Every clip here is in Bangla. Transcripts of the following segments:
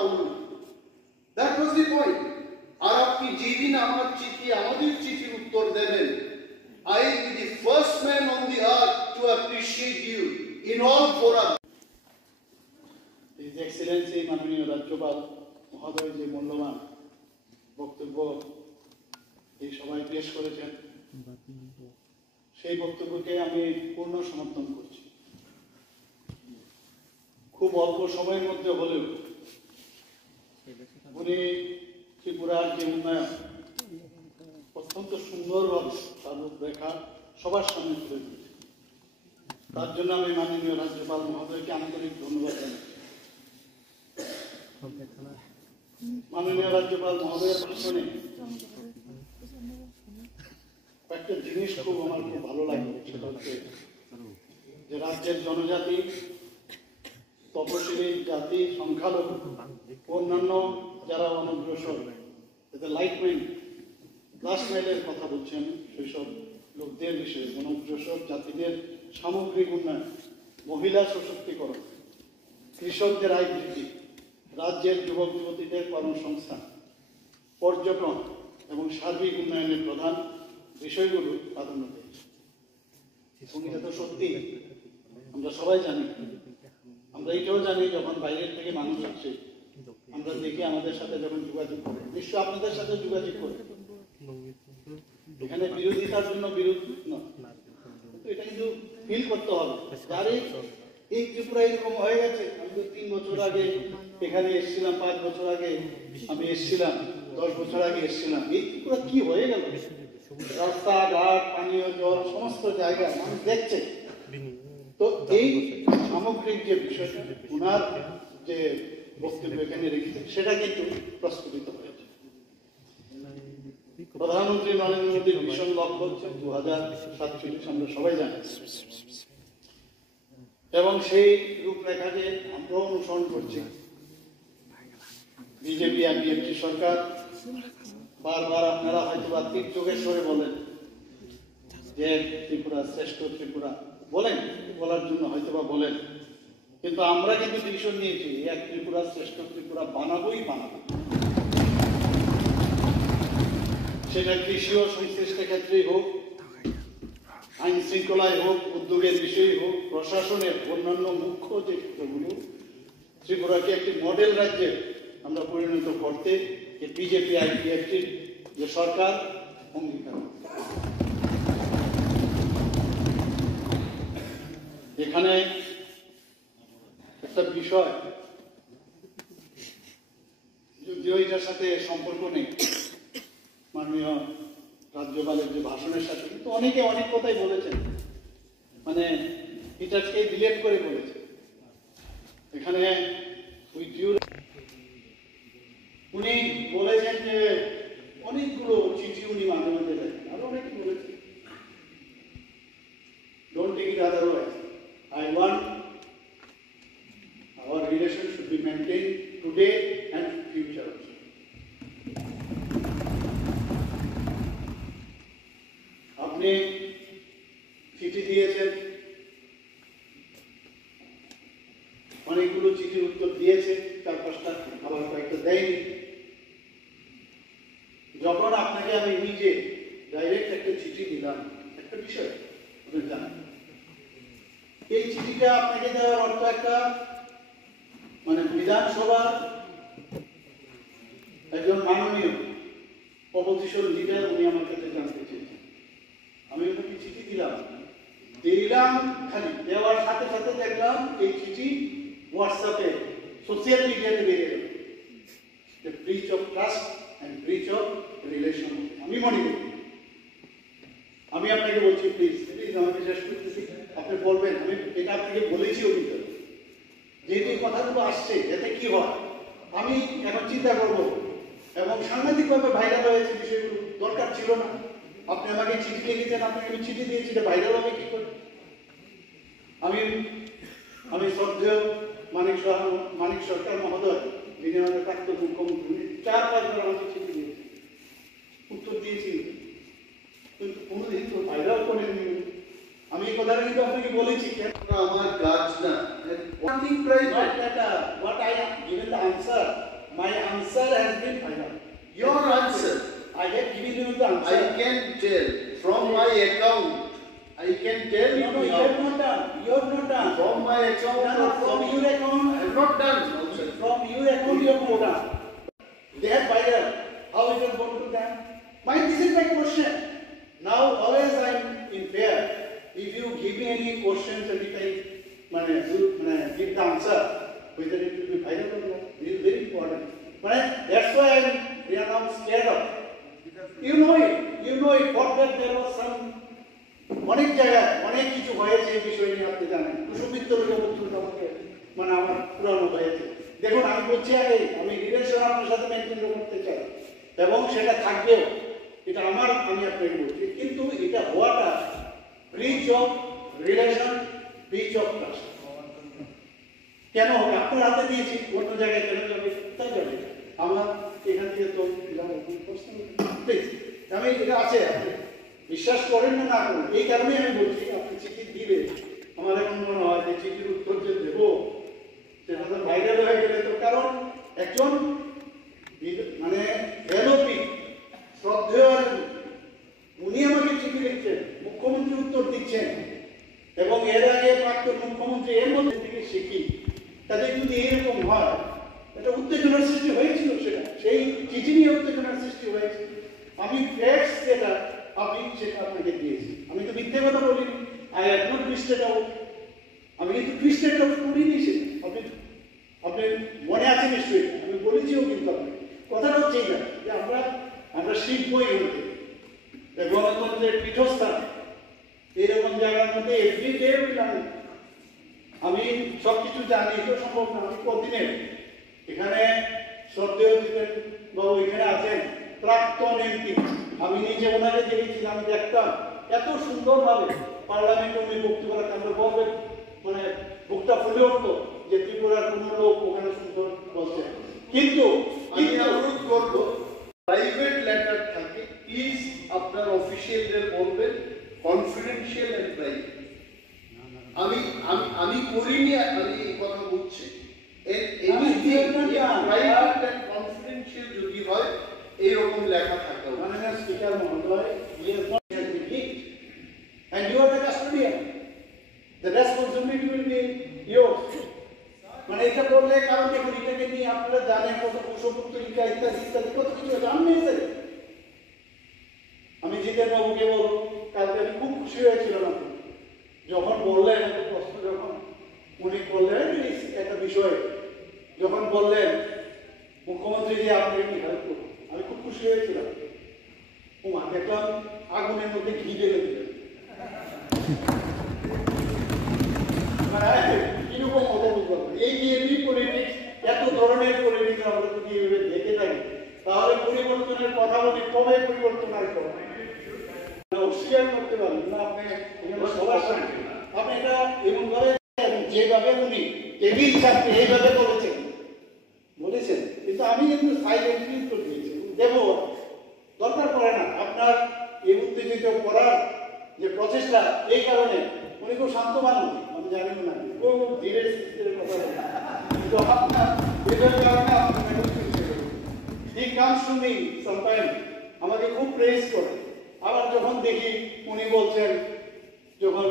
বলুন। That was the point. আর আপনি যেদিন আমার চিঠি, আমাদের চিঠির উত্তর দেবেন, I will be the first man on the earth to appreciate you in all forums. His Excellency মাননীয় রাজ্যপাল মহোদয় যে মূল্যবান বক্তব্য এই সভায় পেশ করেছেন, সেই বক্তব্যকে আমি পূর্ণ সমর্থন করছি। খুব অল্প সময়ের মধ্যে হলেও উনি ত্রিপুরার যে উন্নয়ন অত্যন্ত সুন্দরভাবে তার রূপরেখা সবার সামনে তুলে দিয়েছে। তার জন্য আমি মাননীয় রাজ্যপাল মহোদয়কে আন্তরিক ধন্যবাদ জানাই। মাননীয় রাজ্যপাল মহোদয়ের ভাষণে একটা জিনিস খুব আমার খুব ভালো লাগে, সেটা হচ্ছে যে রাজ্যের জনজাতি, তপশিলি জাতি, সংখ্যালঘু, অন্যান্য যারা অনগ্রসর, লাইফ মাইন্ড লাস্ট মাইলের কথা বলছি আমি, সেসব লোকদের বিষয়ে, অনগ্রসর জাতিদের সামগ্রিক উন্নয়ন, মহিলা সশক্তিকরণ, কৃষকদের আয় বৃদ্ধি, রাজ্যের যুবক যুবতীদের কর্মসংস্থান, পর্যটন এবং সার্বিক উন্নয়নের প্রধান বিষয়গুলো প্রাধান্য পেয়েছে। এবং এটা তো সত্যি, আমরা সবাই জানি। আমরা এটাও জানি যখন বাইরের থেকে মানুষ আসছে, আমরা দেখি আমাদের সাথে যখন যোগাযোগ করে, নিশ্চয় আপনাদের সাথে যোগাযোগ করে, এখানে বিরোধিতার জন্য বিরোধ নয়, এটা কিন্তু ফিল করতে হবে। যারে এই ত্রিপুরা এরকম হয়ে গেছে, আমি তো 3 বছর আগে এখানে এসেছিলাম, 5 বছর আগে আমি এসেছিলাম, 10 বছর আগে এসেছিলাম, এই ত্রিপুরা কি হয়ে গেল? রাস্তাঘাট, পানীয় জল, সমস্ত জায়গায় মানুষ দেখছে। তো এই সামগ্রিক যে বিষয়টা ওনার যে বক্তব্য এখানে রেখেছে, সেটা কিন্তু প্রস্ফুটিত হয়েছে। প্রধানমন্ত্রী নরেন্দ্র মোদীর ভীষণ লক্ষ্য হচ্ছে 2047, আমরা সবাই জানি, এবং সেই রূপরেখাকে আমরাও অনুসরণ করছি। বিজেপি আর বিএনপি সরকার বারবার, আপনারা হয়তো বা তীর্থকেশ্বরে বলেন যে ত্রিপুরা শ্রেষ্ঠ ত্রিপুরা, বলেন, বলার জন্য হয়তো বা বলেন, কিন্তু আমরা কিন্তু ডিসিশন নিয়েছি এক ত্রিপুরা শ্রেষ্ঠ ত্রিপুরা বানাবোই বানাবো। সেটা কৃষি ও সংশ্লিষ্ট ক্ষেত্রেই হোক, আইন শৃঙ্খলায় হোক, উদ্যোগের বিষয়ে হোক, প্রশাসনের অন্যান্য মুখ্য যে ক্ষেত্রগুলো, ত্রিপুরাকে একটি মডেল রাজ্যে আমরা পরিণত করতে বিজেপি আর বিএনপির যে সরকার অঙ্গীকার। এখানে একটা বিষয় যদিও এটার সাথে সম্পর্ক নেই, মাননীয় রাজ্যপালের যে ভাষণের সাথে, কিন্তু অনেকে অনেক কথাই বলেছেন, মানে এটাকে ডিলেট করে বলেছে। এখানে উনি বলেছেন যে অনেকগুলো চিঠি উনি মাঝে মাঝে দেখেন, আরো অনেকে বলেছেন, don't take it otherwise, I want our relation should be maintained today and future also. আপনি চিঠি দিয়েছেন, অনেকগুলো চিঠির উত্তর দিয়েছে, 4-5টা, আবার কয়েকটা দেয়নি। যখন আপনাকে আমি নিজে ডাইরেক্ট একটা চিঠি দিলাম, একটা বিষয় আপনি জানেন, এই চিঠিটা আপনাকে দেওয়ার অর্থ একটা, মানে বিধানসভার একজন মাননীয় অপোজিশন লিডার উনি আমার কাছে জানতে চেয়েছেন। আমি ওনাকে চিঠি দিলাম, খালি দেওয়ার সাথে সাথে দেখলাম এই চিঠি হোয়াটসঅ্যাপে, সোশ্যাল মিডিয়াতে বেরিয়ে গেল, breach of trust and breach of relation. আমি মনে করি, আমি আপনাকে বলছি, প্লিজ প্লিজ আমাকে শেষ করতেছি, আপনি বলবেন, আমি এটা আপনাকে বলেছি অভিযোগ, যেহেতু এই কথাগুলো আসছে, এতে কি হয় আমি এখন চিন্তা করব, এবং সাংঘাতিকভাবে ভাইরাল হয়েছে বিষয়গুলো, দরকার ছিল না। আপনি আমাকে চিঠি লিখেছেন, আপনাকে আমি চিঠি দিয়েছি, এটা ভাইরাল হবে কি করে? আমি শ্রদ্ধেয় মানিক সরকার মহোদয়, যিনি আমাদের প্রাক্তন মুখ্যমন্ত্রী, 4-5 বার আমাকে চিঠি দিয়েছেন, উত্তর দিয়েছি, কিন্তু কোনোদিন তো ভাইরাল করেননি। আমি এই কথাটা কিন্তু আপনাকে বলেছি, কেন আমার কাজ না, what I given the answer answer. My answer has been final. Your answer, I have given you the answer. I can tell from my account. I can tell No, no, you have not done. You have not done. from my account. No, no, from your account. I have not done. Also. From your account you have not done. They have viral. How it has gone to them? This is my question. Now always I am in fear. If you give me any questions and if I give the answer, whether it will be viral or not, it is very important. That's why we are now scared of. You know it. For that there was some অনেক জায়গায় অনেক কিছু হয়েছে এই বিষয় নিয়ে আপনি জানেন। কুসুমিত লোক পর্যন্ত আমাকে আমার পুরানো হয়েছে। দেখুন আমি বলছি আগে আমি রিলেশন আপনার সাথে মেনটেন করতে চাই এবং সেটা থাকবেও, এটা আমি আপনাকে বলছি। কিন্তু এটা হওয়াটা ব্রিচ of relation, breach of trust. কেন হবে? আপনার হাতে দিয়েছি, অন্য জায়গায় কেন যাবে? তাই যাবে আমার এখান থেকে তো আমি এটা আছে, আপনি বিশ্বাস করেন না করেন, এই কারণেই আমি বলছি আপনি চিঠি দিলে আমার এমন মনে হয় যে চিঠির উত্তর যে দেবো সেটা তো ভাইরাল হয়ে গেলে তো, কারণ একজন ভ্যালপি শ্রদ্ধেয় উনি আমাকে চিঠি লিখছেন, মুখ্যমন্ত্রী উত্তর দিচ্ছেন এবং এর আগে প্রাক্তন মুখ্যমন্ত্রী এর মধ্যে থেকে শিখি। তাদের যদি এরকম হয়, এটা উত্তেজনার সৃষ্টি হয়েছিল, সেটা সেই চিঠি নিয়ে উত্তেজনার সৃষ্টি হয়েছে। আমি ফ্যাক্টস যেটা সেটা আপনাকে দিয়েছি, আমি তো মিথ্যে কথা বলিনি। I have not twisted out, আমি কিন্তু টুইস্টেড আউট করিনি সেটা। আপনি মনে আছে নিশ্চয়ই, আমি বলেছিও কিন্তু আপনাকে। কথাটা হচ্ছে এইটা যে আমরা শিখবই হতে গণতন্ত্রের পীঠস্থান এরকম জায়গার মধ্যে এভরিডে আমি সবকিছু জানি, এটা সম্ভব না। আমি কদিনের এখানে শ্রদ্ধেয় জিতেন বাবু এখানে আছেন, প্রাক্তন এমপি, আমি নিজে ওনাকে দেখেছি, আমি দেখতাম এত সুন্দরভাবে পার্লামেন্টে উনি বক্তব্য রাখতেন, আমরা গর্বের বুকটা ফুলে উঠতো যে ত্রিপুরার কোনো লোক ওখানে সুন্দর বলছে। কিন্তু আমি অনুরোধ করবো প্রাইভেট লেটার থাকে প্লিজ আপনার অফিসিয়ালদের বলবেন কনফিডেন্সিয়াল এন্ড প্রাইভেট। আমি করিনি, আমি এই কথা বলছি। প্রাইভেট এন্ড কনফিডেন্সিয়াল যদি হয় এইরকম লেখা থাকে। মাননীয় স্পিকার মহোদয়, and you are the custodian, the responsibility will be yours. এটা করলে কারণ দেখুন এটাকে নিয়ে আপনারা জানেন কত কুশপুত্তলিকা ইত্যাদি ইত্যাদি কত কিছু জানেন। আমি জিতেন বাবুকে বলবো, কালকে আমি খুব খুশি হয়েছিলাম আপনি যখন বললেন একটা প্রশ্ন, যখন উনি করলেন একটা বিষয় যখন বললেন মুখ্যমন্ত্রী যে আপনাকে কি হেল্প করবো, আমি খুব খুশি হয়েছিলাম। দেখলাম আগুনের মধ্যে ঘি ঢেলে দিলেন। কিরকম কথা বুঝতে পারবো, এই যে এমনি পলিটিক্স, এত ধরনের পলিটিক্স আমরা যদি এইভাবে দেখে থাকি তাহলে পরিবর্তনের কথা বলি, কবে পরিবর্তন আসবে অস্বীকার করতে পারবেন না আপনি। সবার সঙ্গে আপনি এটা এমন ভাবে যেভাবে উনি টেবিল ছাড়তে এইভাবে বলেছেন, কিন্তু আমি কিন্তু সাইলেন্টলি উত্তর দিয়েছি, দেবো দরকার পড়ে না। আপনার এই উত্তেজিত করার যে প্রচেষ্টা, এই কারণে উনি খুব শান্ত মানুষ, আমি জানি না, খুব ধীরে স্থিরে কথা বলেন, কিন্তু আপনার এটার কারণে he comes to me sometimes, আমাকে খুব প্রেস করে। আবার যখন দেখি উনি বলছেন, যখন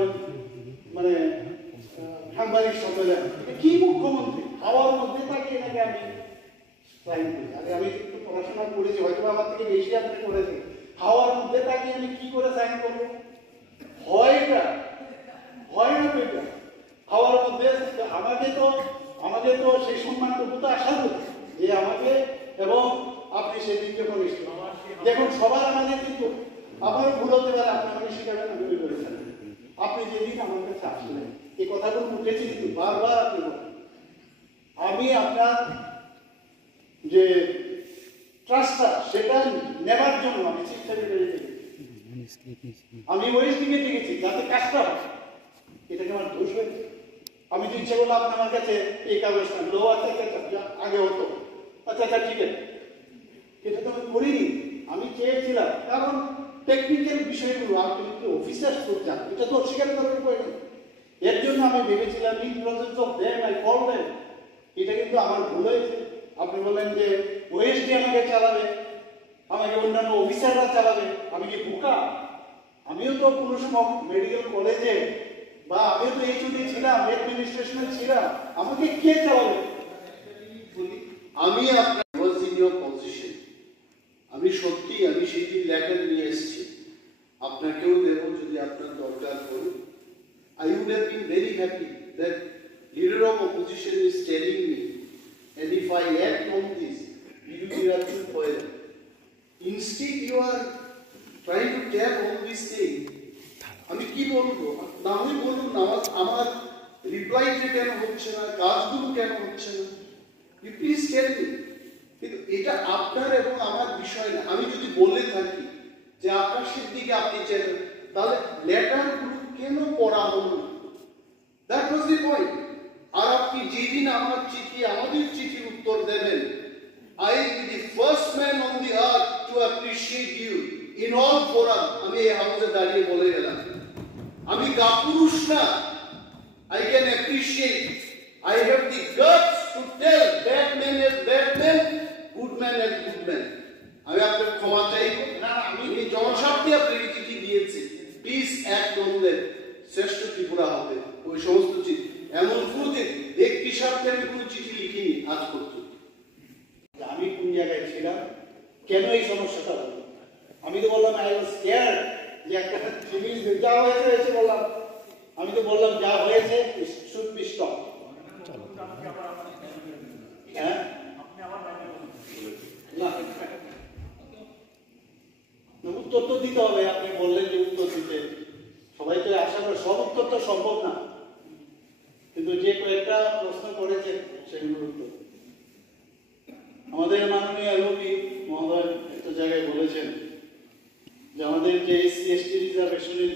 সাংবাদিক সম্মেলন, কি মুখ্যমন্ত্রী খাওয়ার মধ্যে তাকিয়ে নাকি আমি সাইন করি। আরে আমি একটু পড়াশোনা করেছি, হয়তো আমার থেকে বেশি আপনি করেছেন, খাওয়ার মধ্যে তাকিয়ে আমি কি করে সাইন করবো? হয় না এটা খাওয়ার মধ্যে আমাকে তো সেই সম্মানটুকু তো আশা করি যে আমাকে, এবং আপনি সেদিন যখন দেখুন সবার আমাদের কিন্তু আমার ভুল হতে পারে, আপনি আমাকে শিখাবেন, আমি ওই করেছেন। আপনি যেদিন আমার কাছে আসলেন এই কথাগুলো উঠেছি কিন্তু বারবার আপনি বলেন, আমি আপনার যে ট্রাস্টটা সেটা নেবার জন্য আমি চিফ সেক্রেটারি আমি ওই দিকে দেখেছি যাতে কাজটা হয়। এটাকে আমার দোষ হয়েছে। আমি তো ইচ্ছে করলাম আমার কাছে এই কাগজটা লো, আচ্ছা আগে হতো, আচ্ছা ঠিক আছে, এটা তো আমি করিনি। আমি চেয়েছিলাম, কারণ টেকনিক্যাল বিষয়গুলো আপনি যদি অফিসার করছেন এটা তো অস্বীকার করার উপায় নেই। এর জন্য আমি ভেবেছিলাম in presence of them I call them, এটা কিন্তু আমার ভুল হয়েছে। আপনি বললেন যে ওএসডি আমাকে চালাবে, আমাকে অন্যান্য অফিসাররা চালাবে। আমি কি বোকা? আমিও তো কোনো সময় মেডিকেল কলেজে বা আমিও তো এইচওডি ছিলাম, অ্যাডমিনিস্ট্রেশনে ছিলাম, আমাকে কে চালাবে? বলি আমি আপনার was in your position, আমি সত্যি আমি সেটি লেটার নিয়ে এসেছি, আপনাকেও দেবো যদি আপনার দরকার পড়ে। I would have been very happy that leader of opposition is telling me, and if I act on this, you will be absolute forever. Instead, you are trying to tap on this thing. আমি কি বলবো? না হয় বলুন না, আমার রিপ্লাইটা কেন হচ্ছে না, কাজগুলো কেন হচ্ছে না, ইউ প্লিজ টেল মি। কিন্তু এটা আপনার এবং আমার বিষয় না। আমি যদি বলে থাকি যে আকাশের দিকে আপনি চেনেন, তাহলে লেটারগুলো কেন পড়া হলো না? That was the point. আর আপনি যেদিন আমার চিঠি, আমাদের চিঠির উত্তর দেবেন, I will be the first man on the earth to appreciate you in all forum. আমি এই হাউসে দাঁড়িয়ে বলে গেলাম, আমি কাপুরুষ না। I can appreciate. I have the guts to tell bad man as bad man, good man as good man. আমি আপনার ক্ষমা চাইব না। আমি এই জনস্বার্থে আপনাকে চিঠি দিয়েছি, প্লিজ অ্যাক্ট অন দ্যাট। শ্রেষ্ঠ ত্রিপুরা হবে ওই সমস্ত চিঠি। এমন কোনোদিন ব্যক্তি স্বার্থে আমি কোনো চিঠি লিখিনি আজ পর্যন্ত। আমি কোন জায়গায় ছিলাম, কেন এই সমস্যাটা হলো? আমি তো বললাম আই ওয়াজ স্কেয়ার্ড, যে একটা জিনিস যা হয়েছে হয়েছে বললাম। আমি তো বললাম যা হয়েছে শুড বি স্টপ। হ্যাঁ, না উত্তর তো দিতে হবে। আপনি বললেন যে উত্তর দিতে, সবাই তো আশা করে সব উত্তর তো সম্ভব না, কিন্তু যে কয়েকটা প্রশ্ন করেছেন সেগুলোর উত্তর। আমাদের মাননীয় এমপি মহোদয় একটা জায়গায় বলেছেন যে আমাদের যে এসসি এসটি রিজার্ভেশনের